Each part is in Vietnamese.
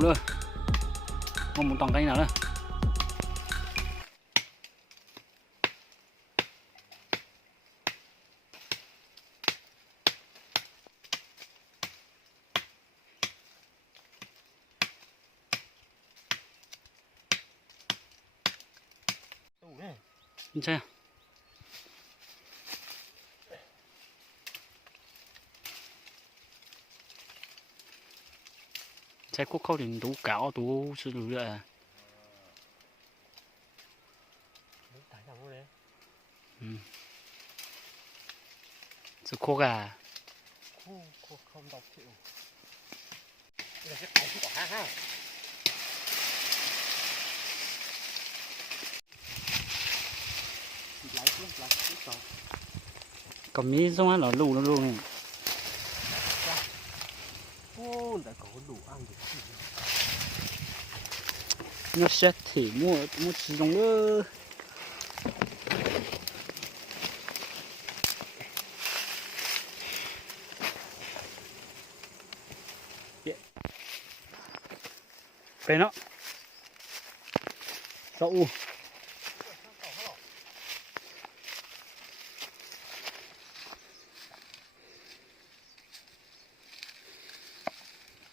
mũ nữa, không muốn toàn canh nào nữa. Nhìn xem. Xe quốc khâu thì đủ cảo đủ sự đủ nữa. Sự khô gà. Khô không đọc chịu. Đây là cái cỏ của ha ha. Cầm mí xong á nó lù nó luôn. Ô, đã có đủ ăn được. Nó xét thì mua chỉ dùng nữa. Cái nó. Đậu.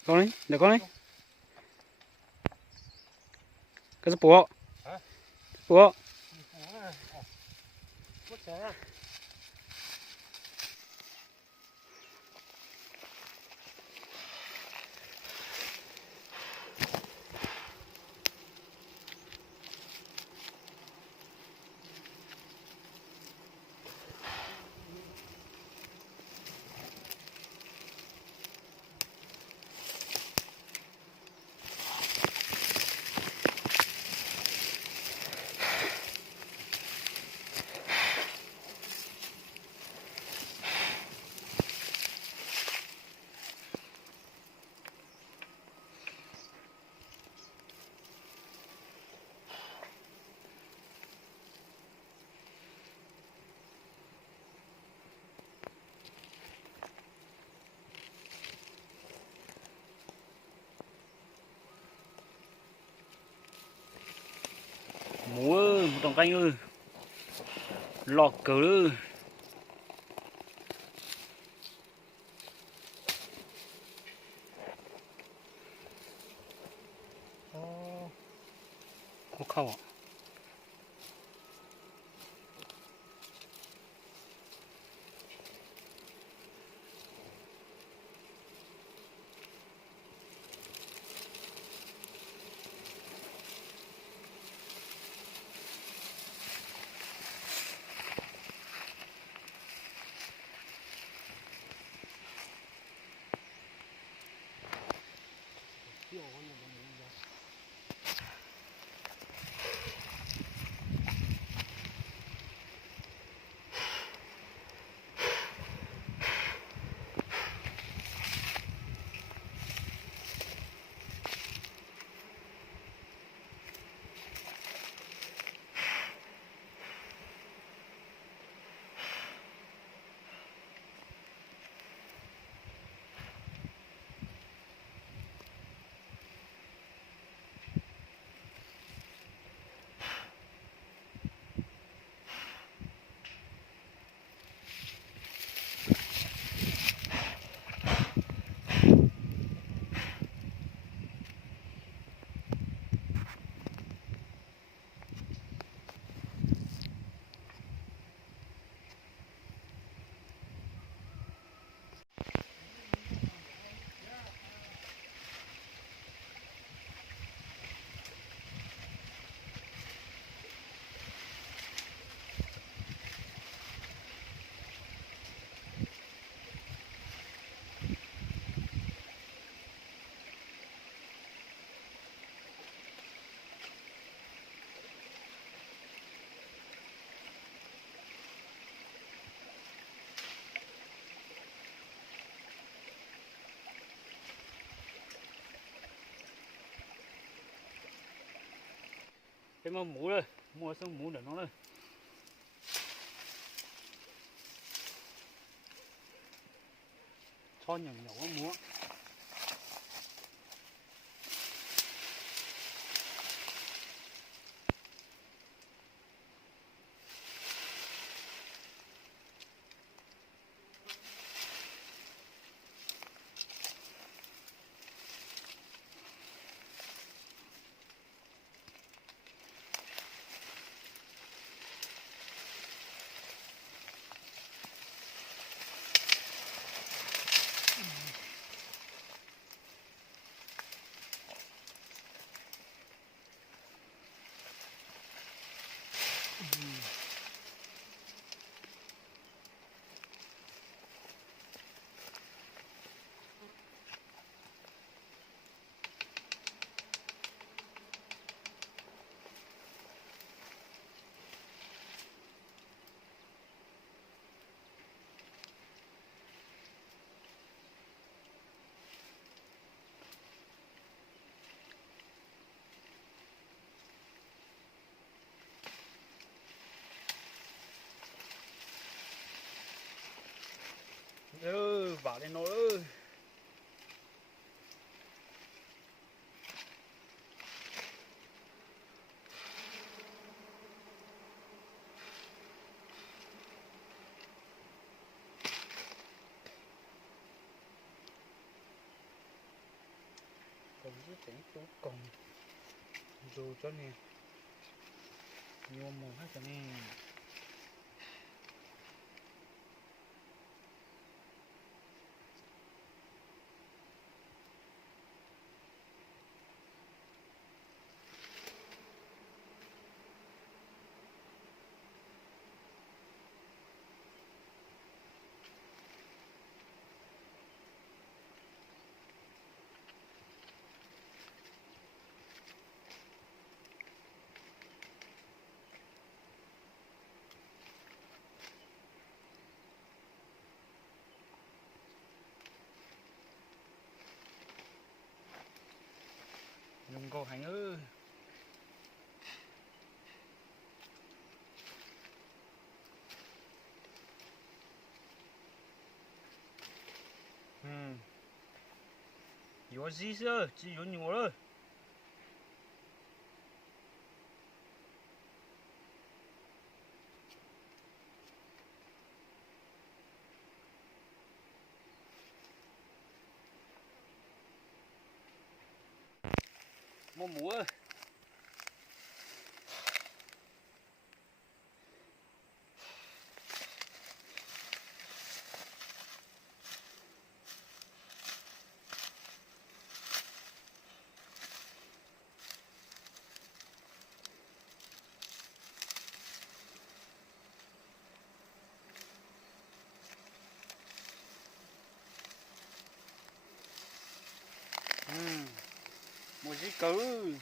Con đấy, để con đấy. Cái gì bùa? Bùa. Mũ ơi, một đồng canh ơi. Lọt cờ ơi. Có khâu ạ. Cái mà mũ đây, mua xong mũ để nó đây. Cho nhỏ nhỏ múa. Vào đây nó ơi. Còn cái tí chỗ còn dù cho nè nhiều màu hết cho nè. Dùng câu hành ơi. Có gì chứ, chỉ có nhiều thôi. Mua múa. Mua gì cứ.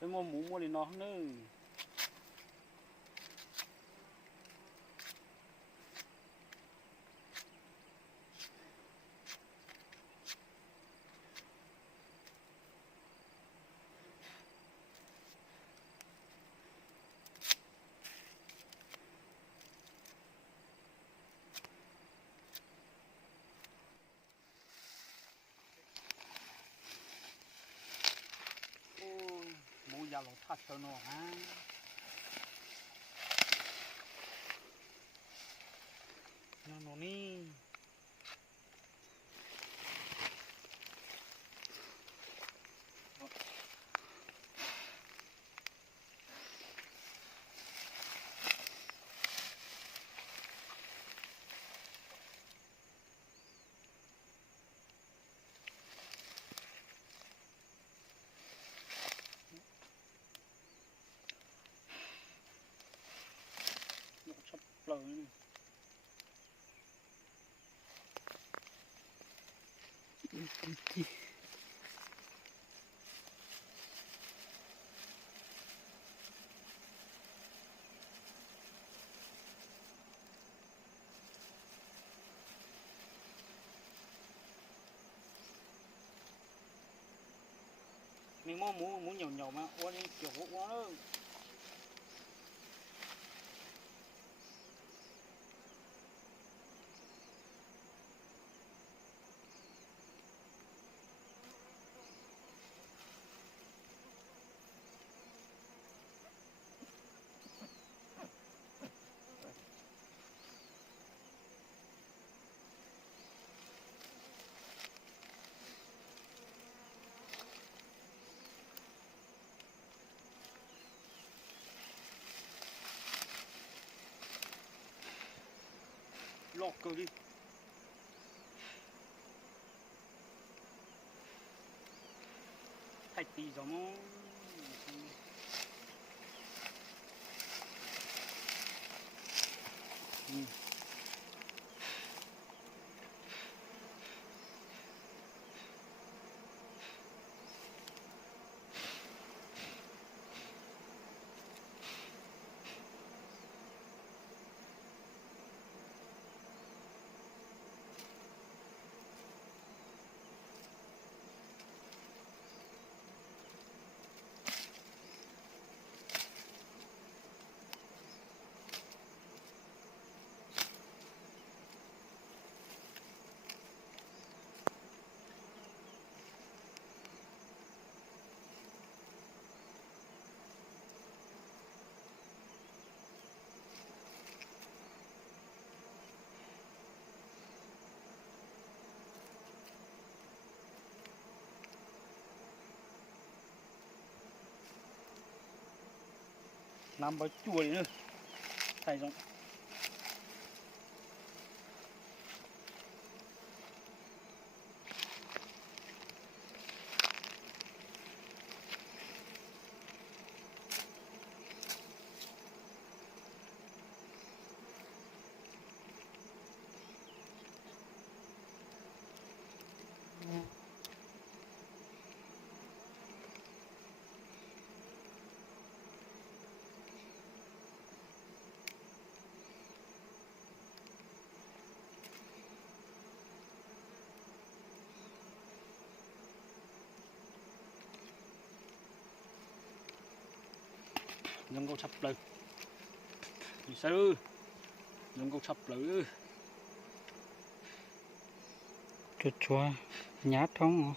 Cái mua mũ mua đi nó nữa. Mũ già lột thắt cho nó ha. Nó ní. Nó sắp lời nữa. Mình mua mũ nhiều nhiều mà uống đi kiểu uống đó. Lọt cơ đi. tí gió mó làm bao chuối nữa thầy giống giống câu sắp lời sư giống câu sắp lời chua chua nhát không